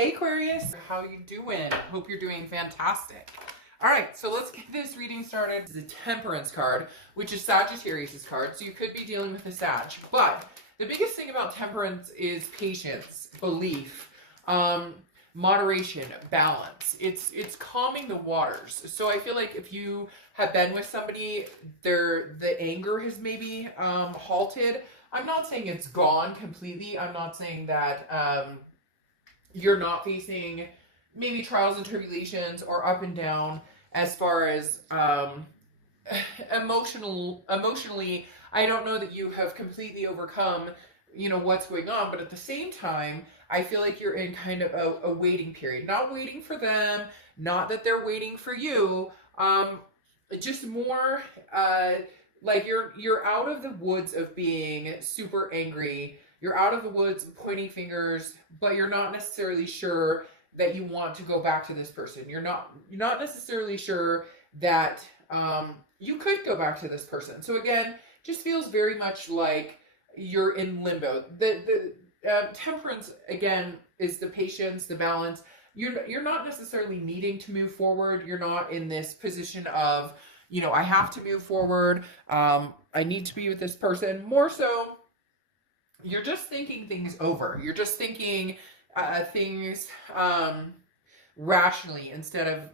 Hey Aquarius, how you doing? Hope you're doing fantastic. All right, so let's get this reading started. This is a Temperance card, which is Sagittarius' card, so you could be dealing with a Sag. But the biggest thing about Temperance is patience, belief, moderation, balance. It's calming the waters. So I feel like if you have been with somebody, the anger has maybe halted. I'm not saying it's gone completely. I'm not saying that you're not facing maybe trials and tribulations or up and down as far as emotionally. I don't know that you have completely overcome, what's going on, but at the same time, I feel like you're in kind of a waiting period. Not waiting for them, not that they're waiting for you, just more like you're out of the woods of being super angry. You're out of the woods pointing fingers, but you're not necessarily sure that you want to go back to this person. You're not necessarily sure that you could go back to this person. So again, just feels very much like you're in limbo. The Temperance, again, is the patience, the balance. You're not necessarily needing to move forward. You're not in this position of, I have to move forward. I need to be with this person. More so, you're just thinking things over. You're just thinking things rationally instead of,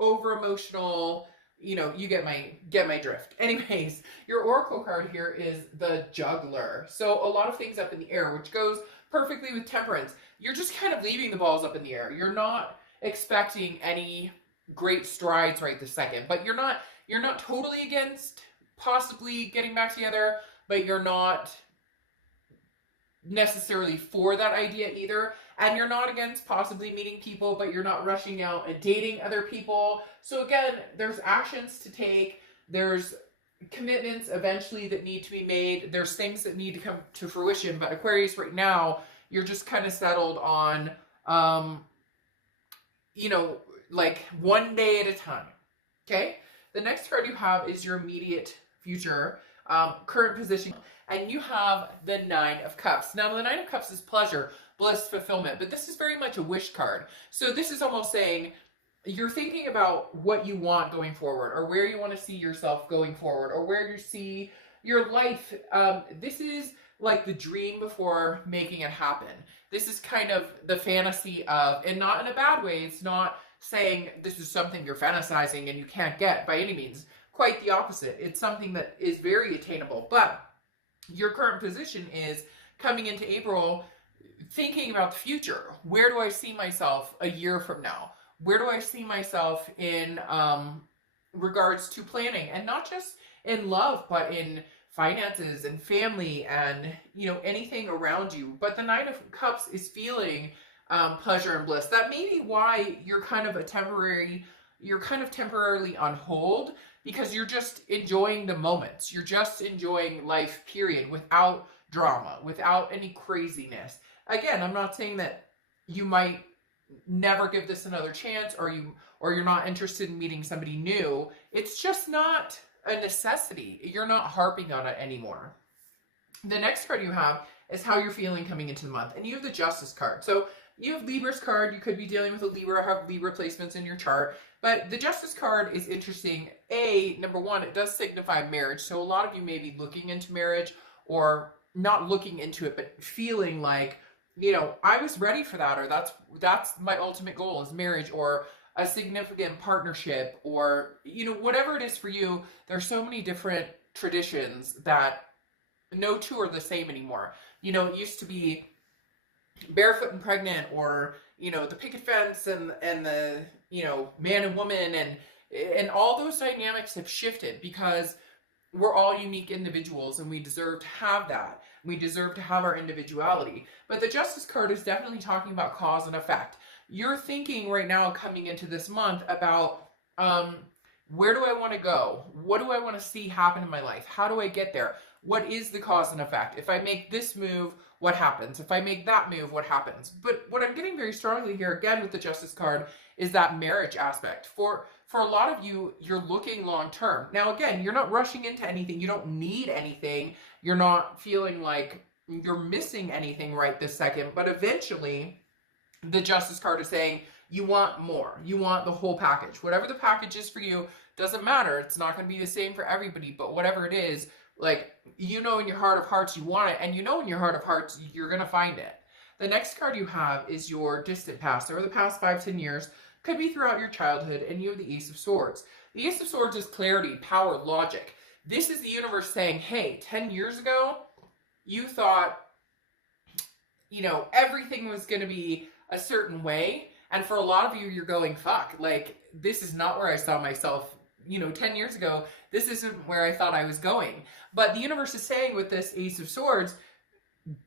over emotional. You get my drift. Anyways, your oracle card here is the Juggler. So a lot of things up in the air, which goes perfectly with Temperance. You're just kind of leaving the balls up in the air. You're not expecting any great strides right this second, but you're not totally against possibly getting back together, but you're not necessarily for that idea either, and you're not against possibly meeting people, but you're not rushing out and dating other people. So again, there's actions to take, there's commitments eventually that need to be made, there's things that need to come to fruition. But Aquarius, right now, you're just kind of settled on like one day at a time. Okay, the next card you have is your immediate future, current position. And you have the Nine of Cups. Now, the Nine of Cups is pleasure, bliss, fulfillment, but this is very much a wish card. So this is almost saying you're thinking about what you want going forward, or where you want to see yourself going forward, or where you see your life. This is like the dream before making it happen. This is kind of the fantasy of, and not in a bad way. It's not saying this is something you're fantasizing and you can't get by any means. Quite the opposite. It's something that is very attainable, but your current position is coming into April thinking about the future. Where do I see myself a year from now? Where do I see myself in regards to planning? And not just in love, but in finances and family and, anything around you. But the Nine of Cups is feeling pleasure and bliss. That may be why you're kind of temporarily on hold, because you're just enjoying the moments. You're just enjoying life, period, without drama, without any craziness. Again, I'm not saying that you might never give this another chance, or you're not interested in meeting somebody new. It's just not a necessity. You're not harping on it anymore. The next card you have is how you're feeling coming into the month, and you have the Justice card. So you have Libra's card. You could be dealing with a Libra, have Libra placements in your chart. But the Justice card is interesting. Number one, it does signify marriage. So a lot of you may be looking into marriage, or not looking into it, but feeling like, I was ready for that, or that's my ultimate goal is marriage, or a significant partnership, or, whatever it is for you. There's so many different traditions that no two are the same anymore. It used to be barefoot and pregnant, or the picket fence and the man and woman, and all those dynamics have shifted because we're all unique individuals, and we deserve to have that. We deserve to have our individuality. But the Justice card is definitely talking about cause and effect. You're thinking right now, coming into this month, about where do I want to go? What do I want to see happen in my life? How do I get there? What is the cause and effect? If I make this move, what happens? If I make that move, what happens? But what I'm getting very strongly here, again, with the Justice card, is that marriage aspect. For a lot of you, you're looking long term. Now, again, you're not rushing into anything. You don't need anything. You're not feeling like you're missing anything right this second. But eventually, The Justice card is saying you want more. You want the whole package. Whatever the package is for you, doesn't matter. It's not going to be the same for everybody, but whatever it is, like, you know in your heart of hearts you want it, and you know in your heart of hearts you're going to find it. The next card you have is your distant past. Over the past 5-10 years, could be throughout your childhood, and you have the Ace of Swords. The Ace of Swords is clarity, power, logic. This is the universe saying, hey, 10 years ago, you thought, you know, everything was going to be a certain way. And for a lot of you, you're going, fuck, like, this is not where I saw myself, you know, 10 years ago. This isn't where I thought I was going. But the universe is saying with this Ace of Swords,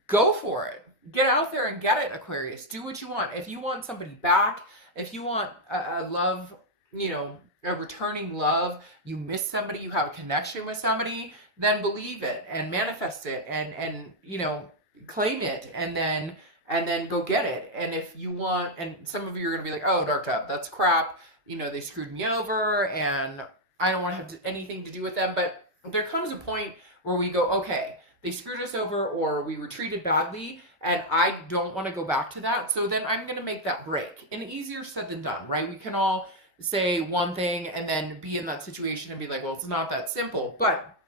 go for it. Get out there and get it, Aquarius. Do what you want. If you want somebody back, if you want a love, you know, a returning love, you miss somebody, you have a connection with somebody, then believe it and manifest it and you know, claim it and then go get it. And if you want, and some of you are going to be like, oh, Dark Top, that's crap. You know, they screwed me over and I don't want to have anything to do with them. But there comes a point where we go, okay, they screwed us over or we were treated badly and I don't want to go back to that. So then I'm going to make that break. And easier said than done, right? We can all say one thing and then be in that situation and be like, well, it's not that simple. But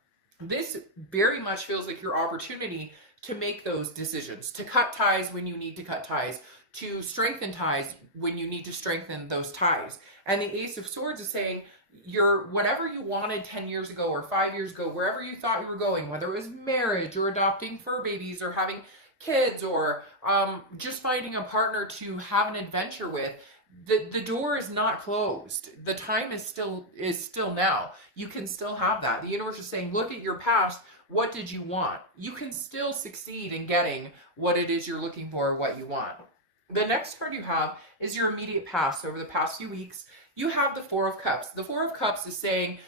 this very much feels like your opportunity to make those decisions, to cut ties when you need to cut ties, to strengthen ties when you need to strengthen those ties. And the Ace of Swords is saying, whatever you wanted 10 years ago or 5 years ago, wherever you thought you were going, whether it was marriage or adopting fur babies or having kids or just finding a partner to have an adventure with, the door is not closed. The time is still now. You can still have that. The universe is saying, look at your past. What did you want? You can still succeed in getting what it is you're looking for, what you want. The next card you have is your immediate past. Over the past few weeks, you have the Four of Cups. The Four of Cups is saying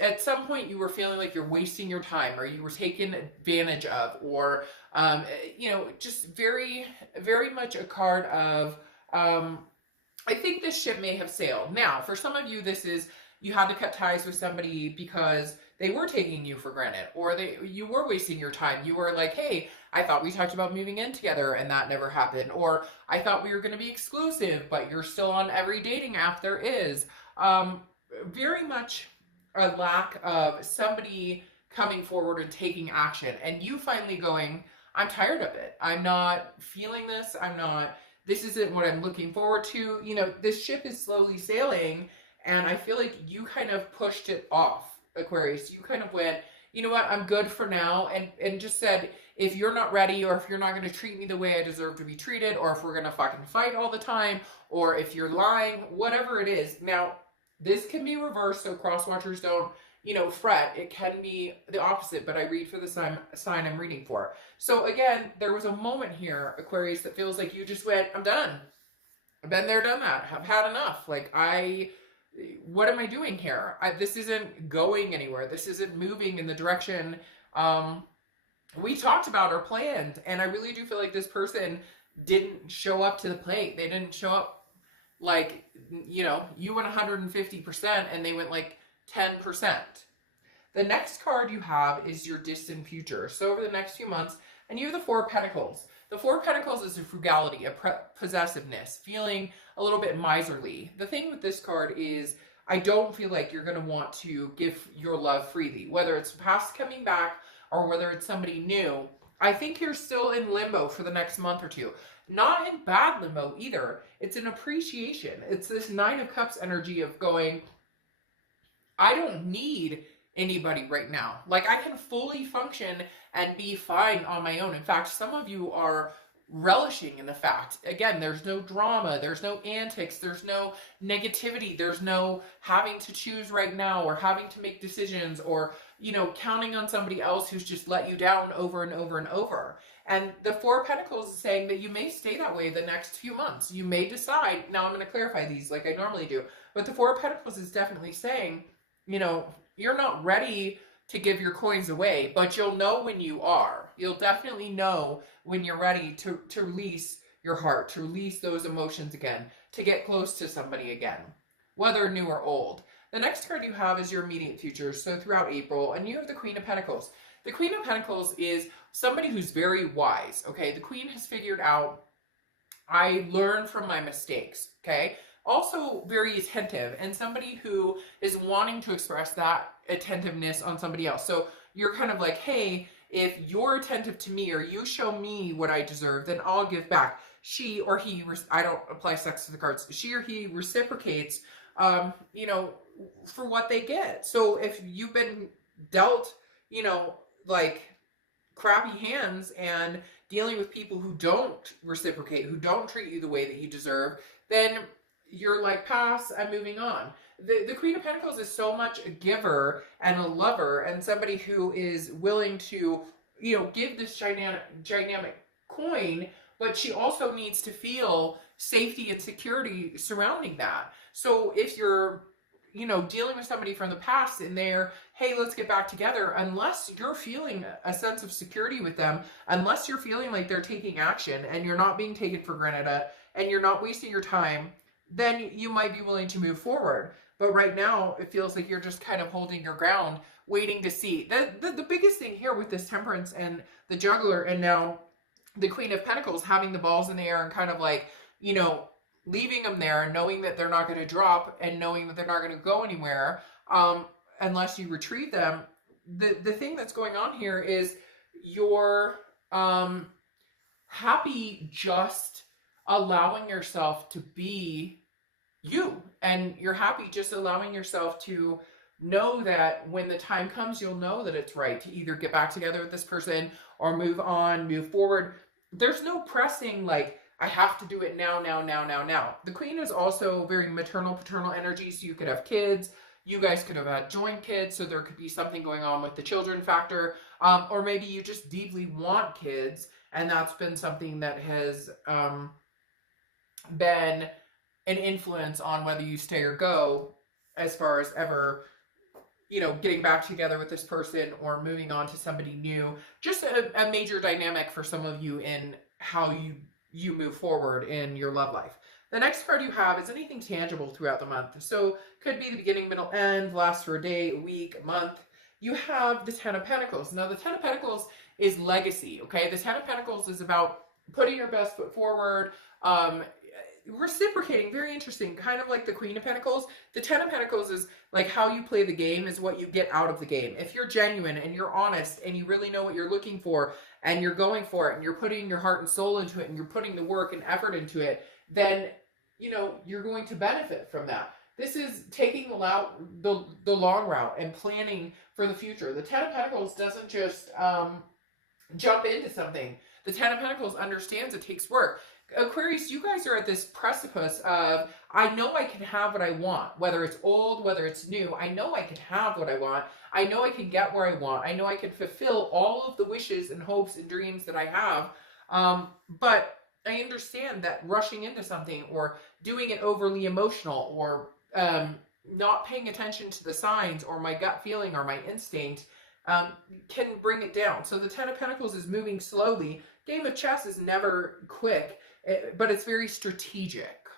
at some point you were feeling like you're wasting your time or you were taken advantage of or, you know, just very, very much a card of, I think this ship may have sailed. Now, for some of you, this is you had to cut ties with somebody because they were taking you for granted or you were wasting your time. You were like, hey, I thought we talked about moving in together and that never happened. Or I thought we were going to be exclusive, but you're still on every dating app there is. Very much a lack of somebody coming forward and taking action. And you finally going, I'm tired of it. I'm not feeling this. This isn't what I'm looking forward to. You know, this ship is slowly sailing and I feel like you kind of pushed it off. Aquarius, you kind of went, you know what, I'm good for now, and just said, if you're not ready, or if you're not going to treat me the way I deserve to be treated, or if we're going to fucking fight all the time, or if you're lying, whatever it is. Now, this can be reversed, so cross-watchers don't, you know, fret. It can be the opposite, but I read for the sign I'm reading for. So again, there was a moment here, Aquarius, that feels like you just went, I'm done. I've been there, done that. I've had enough. Like, what am I doing here? This isn't going anywhere. This isn't moving in the direction we talked about or planned. And I really do feel like this person didn't show up to the plate. They didn't show up like, you know, you went 150% and they went like 10%. The next card you have is your distant future. So over the next few months, and you have the Four of Pentacles. The Four of Pentacles is a frugality, a possessiveness, feeling a little bit miserly. The thing with this card is I don't feel like you're going to want to give your love freely, whether it's past coming back or whether it's somebody new. I think you're still in limbo for the next month or two. Not in bad limbo either. It's an appreciation. It's this Nine of Cups energy of going, I don't need anybody right now. Like, I can fully function and be fine on my own. In fact, some of you are relishing in the fact, again, there's no drama, there's no antics, there's no negativity, there's no having to choose right now or having to make decisions or, you know, counting on somebody else who's just let you down over and over and over. And the Four of Pentacles is saying that you may stay that way the next few months. You may decide, now I'm going to clarify these like I normally do, but the Four of Pentacles is definitely saying, you know, you're not ready to give your coins away, but you'll know when you are. You'll definitely know when you're ready to release your heart, to release those emotions again, to get close to somebody again, whether new or old. The next card you have is your immediate future, so throughout April, and you have the Queen of Pentacles. The Queen of Pentacles is somebody who's very wise, okay? The Queen has figured out I learn from my mistakes, okay? Also very attentive, and somebody who is wanting to express that attentiveness on somebody else. So you're kind of like, hey, if you're attentive to me or you show me what I deserve, then I'll give back. She or he, I don't apply sex to the cards, she or he reciprocates, you know, for what they get. So if you've been dealt, you know, like crappy hands and dealing with people who don't reciprocate, who don't treat you the way that you deserve, then you're like, pass, I'm moving on. The Queen of Pentacles is so much a giver and a lover and somebody who is willing to, you know, give this dynamic coin, but she also needs to feel safety and security surrounding that. So if you're, you know, dealing with somebody from the past and they're, hey, let's get back together, unless you're feeling a sense of security with them, unless you're feeling like they're taking action and you're not being taken for granted and you're not wasting your time, then you might be willing to move forward. But right now, it feels like you're just kind of holding your ground, waiting to see. The biggest thing here with this Temperance and the Juggler and now the Queen of Pentacles having the balls in the air and kind of like, you know, leaving them there and knowing that they're not going to drop and knowing that they're not going to go anywhere unless you retrieve them. The thing that's going on here is you're happy just allowing yourself to be you, and you're happy just allowing yourself to know that when the time comes, you'll know that it's right to either get back together with this person or move on, move forward. There's no pressing like, I have to do it now, now, now, now, now. The Queen is also very maternal, paternal energy, so you could have kids. You guys could have had joint kids, so there could be something going on with the children factor. Or maybe you just deeply want kids, and that's been something that has been an influence on whether you stay or go as far as ever, you know, getting back together with this person or moving on to somebody new. Just a major dynamic for some of you in how you move forward in your love life. The next card you have is anything tangible throughout the month. So could be the beginning, middle, end, last for a day, a week, a month. You have the Ten of Pentacles. Now the Ten of Pentacles is legacy, okay? The Ten of Pentacles is about putting your best foot forward, reciprocating. Very interesting, kind of like the Queen of Pentacles. The Ten of Pentacles is like how you play the game is what you get out of the game. If you're genuine and you're honest and you really know what you're looking for and you're going for it and you're putting your heart and soul into it and you're putting the work and effort into it, then, you know, you're going to benefit from that. This is taking the long route and planning for the future. The Ten of Pentacles doesn't just jump into something. The Ten of Pentacles understands it takes work. Aquarius, you guys are at this precipice of, I know I can have what I want, whether it's old, whether it's new. I know I can have what I want. I know I can get where I want. I know I can fulfill all of the wishes and hopes and dreams that I have. But I understand that rushing into something or doing it overly emotional or not paying attention to the signs or my gut feeling or my instinct can bring it down. So the Ten of Pentacles is moving slowly. Game of chess is never quick, but it's very strategic.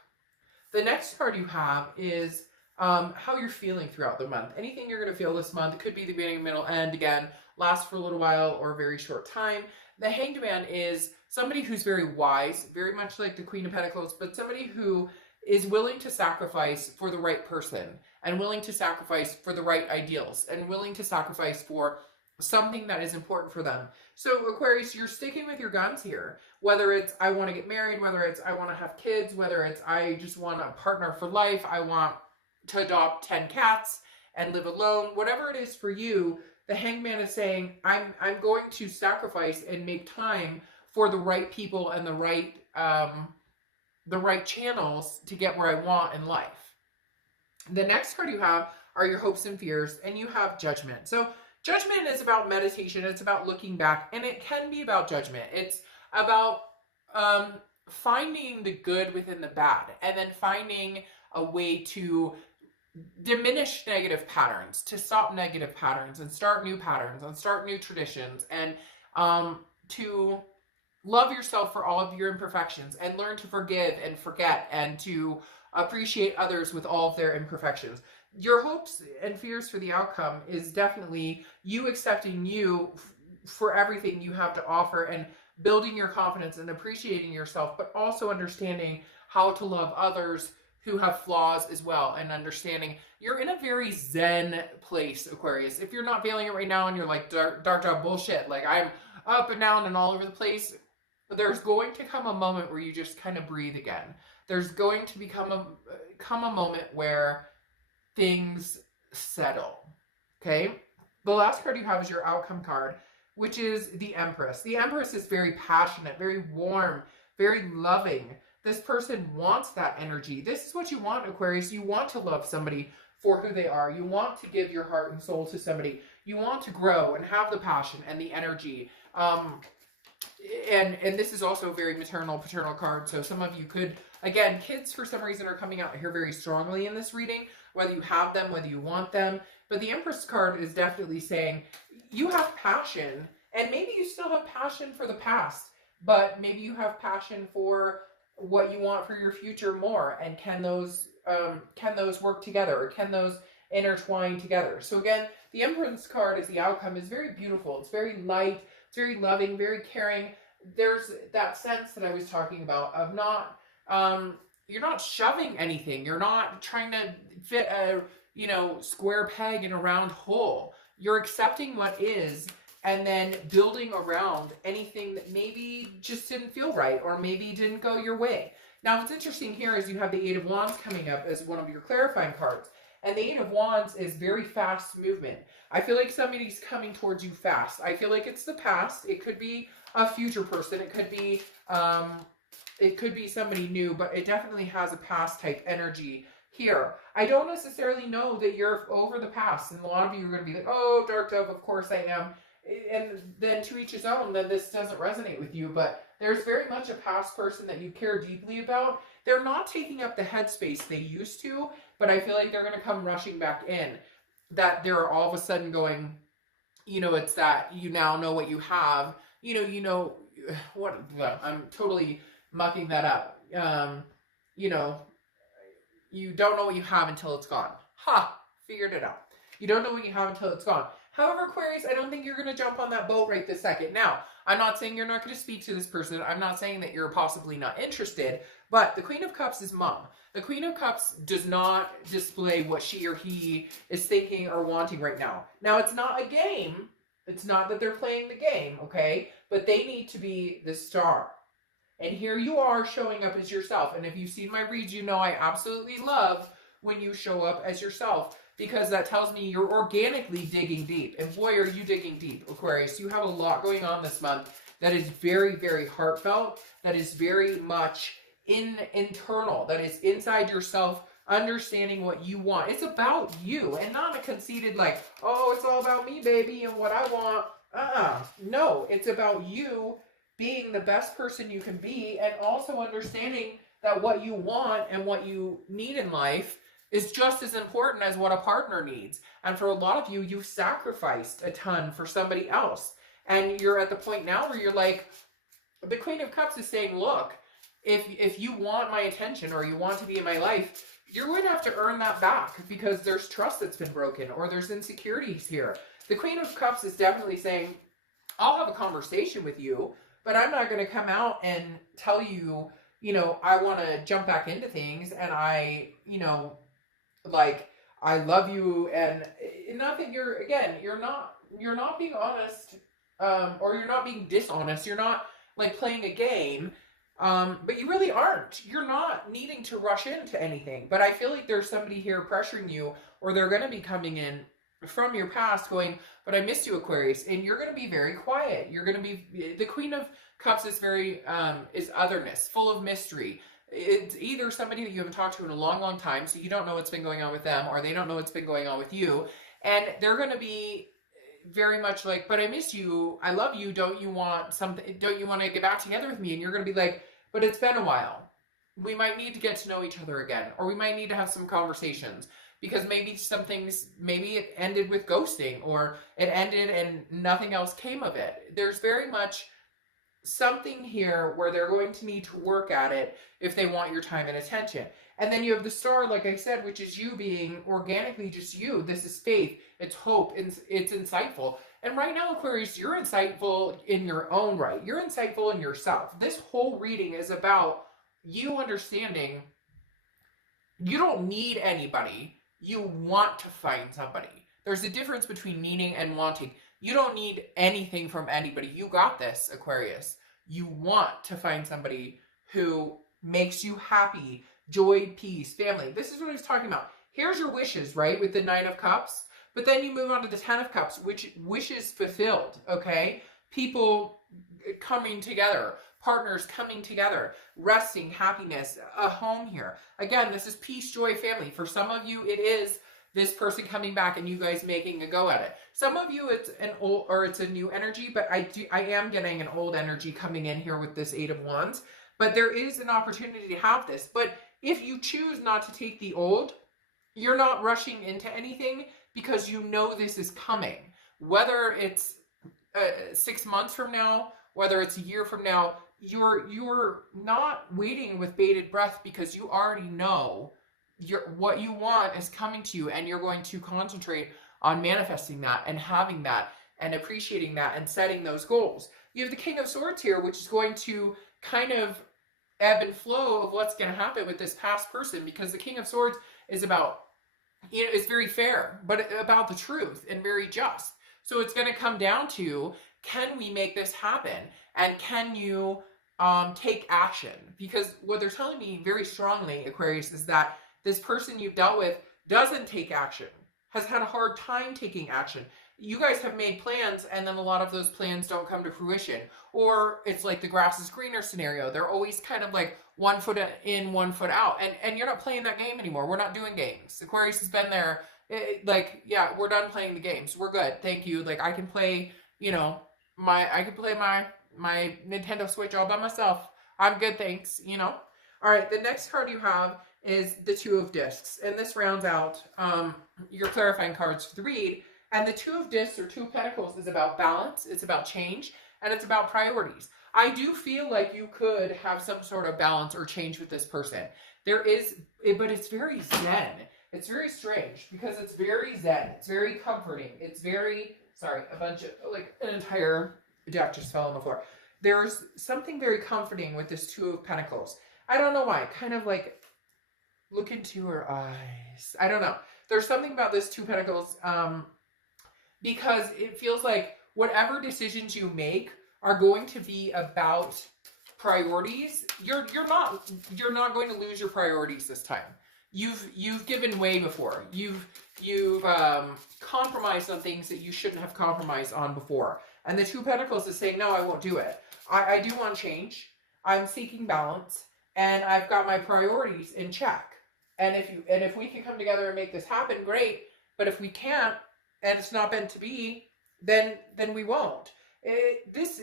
The next card you have is how you're feeling throughout the month. Anything you're going to feel this month. It could be the beginning, middle, end. Again, last for a little while or a very short time. The Hanged Man is somebody who's very wise, very much like the Queen of Pentacles, but somebody who is willing to sacrifice for the right person and willing to sacrifice for the right ideals and willing to sacrifice for something that is important for them. So Aquarius, you're sticking with your guns here. Whether it's I want to get married, whether it's I want to have kids, whether it's I just want a partner for life, I want to adopt 10 cats and live alone, whatever it is for you, the Hanged Man is saying, I'm going to sacrifice and make time for the right people and the right channels to get where I want in life. The next card you have are your hopes and fears, and you have Judgment. So Judgment is about meditation. It's about looking back, and it can be about judgment. It's about finding the good within the bad, and then finding a way to diminish negative patterns, to stop negative patterns, and start new patterns, and start new traditions, and to love yourself for all of your imperfections, and learn to forgive and forget, and to appreciate others with all of their imperfections. Your hopes and fears for the outcome is definitely you accepting you for everything you have to offer and building your confidence and appreciating yourself, but also understanding how to love others who have flaws as well, and understanding you're in a very zen place, Aquarius. If you're not feeling it right now and you're like, dark bullshit, like I'm up and down and all over the place, there's going to come a moment where you just kind of breathe again. There's going to come a moment where things settle, okay? The last card you have is your outcome card, which is the Empress. The Empress is very passionate, very warm, very loving. This person wants that energy. This is what you want, Aquarius. You want to love somebody for who they are. You want to give your heart and soul to somebody. You want to grow and have the passion and the energy. And this is also a very maternal, paternal card. So some of you could, again, kids for some reason are coming out here very strongly in this reading, whether you have them, whether you want them. But the Empress card is definitely saying you have passion, and maybe you still have passion for the past, but maybe you have passion for what you want for your future more. And can those work together, or can those intertwine together? So again, the Empress card is the outcome, is very beautiful. It's very light. It's very loving, very caring. There's that sense that I was talking about of not, you're not shoving anything. You're not trying to fit a, square peg in a round hole. You're accepting what is, and then building around anything that maybe just didn't feel right, or maybe didn't go your way. Now, what's interesting here is you have the Eight of Wands coming up as one of your clarifying cards. And the Eight of Wands is very fast movement. I feel like somebody's coming towards you fast. I feel like it's the past. It could be a future person. It could be somebody new, but it definitely has a past type energy here. I don't necessarily know that you're over the past. And a lot of you are going to be like, oh, Dark Dove, of course I am. And then to each his own, then this doesn't resonate with you. But there's very much a past person that you care deeply about. They're not taking up the headspace they used to, but I feel like they're going to come rushing back in. That they're all of a sudden going, it's that you now know what you have. What, I'm totally mucking that up. You don't know what you have until it's gone. Ha! Figured it out. You don't know what you have until it's gone. However, Aquarius, I don't think you're going to jump on that boat right this second. Now, I'm not saying you're not going to speak to this person. I'm not saying that you're possibly not interested, but the Queen of Cups is mom. The Queen of Cups does not display what she or he is thinking or wanting right now. Now, it's not a game. It's not that they're playing the game, okay? But they need to be the star. And here you are showing up as yourself. And if you've seen my reads, you know I absolutely love when you show up as yourself, because that tells me you're organically digging deep. And boy, are you digging deep, Aquarius. You have a lot going on this month that is very, very heartfelt, that is very much internal, that is inside yourself, understanding what you want. It's about you, and not a conceited like, oh, it's all about me, baby, and what I want. No, it's about you being the best person you can be, and also understanding that what you want and what you need in life is just as important as what a partner needs. And for a lot of you, you've sacrificed a ton for somebody else. And you're at the point now where you're like, the Queen of Cups is saying, look, if you want my attention, or you want to be in my life, you're going to have to earn that back, because there's trust that's been broken, or there's insecurities here. The Queen of Cups is definitely saying, I'll have a conversation with you, but I'm not going to come out and tell you, I want to jump back into things, and I love you, and not that you're not being honest, or you're not being dishonest. You're not like playing a game, but you really aren't. You're not needing to rush into anything, but I feel like there's somebody here pressuring you, or they're going to be coming in from your past going, but I missed you, Aquarius, and you're going to be very quiet. You're going to be, the Queen of Cups is very, is otherness, full of mystery. It's either somebody that you haven't talked to in a long, long time, so you don't know what's been going on with them, or they don't know what's been going on with you, and they're going to be very much like, but I miss you, I love you, don't you want something, don't you want to get back together with me? And you're going to be like, but it's been a while. We might need to get to know each other again, or we might need to have some conversations, because maybe some things, maybe it ended with ghosting, or it ended and nothing else came of it. There's very much something here where they're going to need to work at it if they want your time and attention. And then you have the star, like I said, which is you being organically just you. This is faith. It's hope. It's insightful. And right now, Aquarius, you're insightful in your own right. You're insightful in yourself. This whole reading is about you understanding you don't need anybody. You want to find somebody. There's a difference between needing and wanting. You don't need anything from anybody. You got this, Aquarius. You want to find somebody who makes you happy, joy, peace, family. This is what I was talking about. Here's your wishes, right? With the 9 of Cups. But then you move on to the 10 of Cups, which wishes fulfilled, okay? People coming together, partners coming together, resting, happiness, a home here. Again, this is peace, joy, family. For some of you, it is this person coming back and you guys making a go at it. Some of you, it's an old or it's a new energy, but I am getting an old energy coming in here with this 8 of Wands. But there is an opportunity to have this. But if you choose not to take the old, you're not rushing into anything because you know this is coming. Whether it's 6 months from now, whether it's a year from now, you're not waiting with bated breath because you already know what you want is coming to you, and you're going to concentrate on manifesting that and having that and appreciating that and setting those goals. You have the King of Swords here, which is going to kind of ebb and flow of what's going to happen with this past person, because the King of Swords is about, it's very fair, but about the truth and very just. So it's going to come down to, can we make this happen? And can you take action? Because what they're telling me very strongly, Aquarius, is that this person you've dealt with doesn't take action, has had a hard time taking action. You guys have made plans, and then a lot of those plans don't come to fruition. Or it's like the grass is greener scenario. They're always kind of like 1 foot in, 1 foot out. And you're not playing that game anymore. We're not doing games. Aquarius has been there. Yeah, we're done playing the games. We're good. Thank you. Like, I can play, I can play my Nintendo Switch all by myself. I'm good, thanks, All right, the next card you have is the 2 of Discs. And this rounds out your clarifying cards for the read. And the 2 of Discs, or 2 of Pentacles, is about balance, it's about change, and it's about priorities. I do feel like you could have some sort of balance or change with this person. There is, but it's very zen. It's very strange because it's very zen. It's very comforting. It's very, sorry, a bunch of, like, an entire deck just fell on the floor. There's something very comforting with this 2 of Pentacles. I don't know why. Kind of like, look into her eyes. I don't know. There's something about this 2 of Pentacles, because it feels like whatever decisions you make are going to be about priorities. You're not going to lose your priorities this time. You've given way before. You've compromised on things that you shouldn't have compromised on before. And the 2 of Pentacles is saying, no, I won't do it. I do want change. I'm seeking balance, and I've got my priorities in check. And if we can come together and make this happen, great. But if we can't, and it's not meant to be, then we won't. This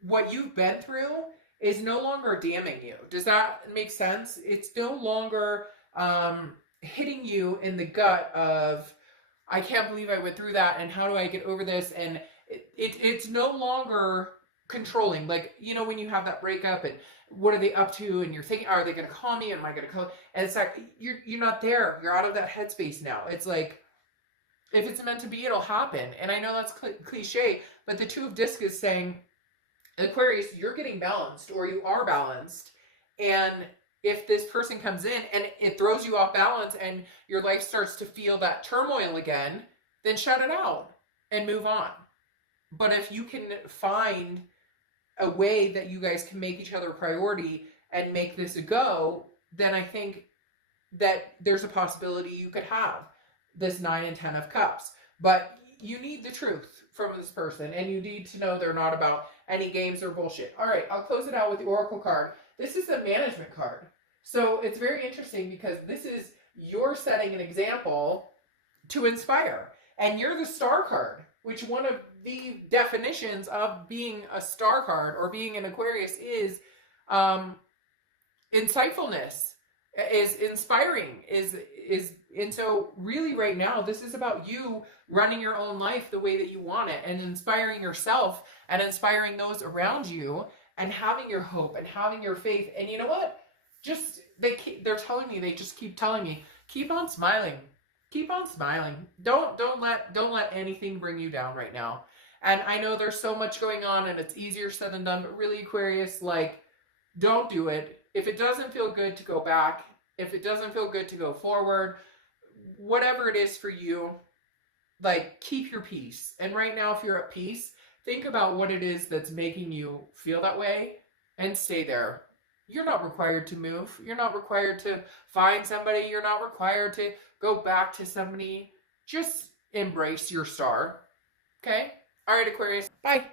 what you've been through is no longer damning you. Does that make sense? It's no longer hitting you in the gut of, I can't believe I went through that, and how do I get over this? And it's no longer controlling. Like, when you have that breakup and what are they up to, and you're thinking, are they going to call me? Am I going to call? And it's like, you're not there. You're out of that headspace now. It's like, if it's meant to be, it'll happen. And I know that's cliche, but the 2 of Discs is saying, Aquarius, you're getting balanced, or you are balanced. And if this person comes in and it throws you off balance and your life starts to feel that turmoil again, then shut it out and move on. But if you can find a way that you guys can make each other a priority and make this a go, then I think that there's a possibility you could have this 9 and 10 of Cups. But you need the truth from this person, and you need to know they're not about any games or bullshit. All right, I'll close it out with the Oracle card. This is the management card. So it's very interesting because this is you're setting an example to inspire. And you're the Star card, which one of the definitions of being a Star card or being an Aquarius is insightfulness. is inspiring, and so really right now this is about you running your own life the way that you want it, and inspiring yourself and inspiring those around you, and having your hope and having your faith. And you know what, just they're telling me, they just keep telling me, keep on smiling, keep on smiling. Don't let anything bring you down right now. And I know there's so much going on and it's easier said than done, but really, Aquarius, like, don't do it. If it doesn't feel good to go back, if it doesn't feel good to go forward, whatever it is for you, like, keep your peace. And right now, if you're at peace, think about what it is that's making you feel that way and stay there. You're not required to move. You're not required to find somebody. You're not required to go back to somebody. Just embrace your star. Okay? All right, Aquarius. Bye.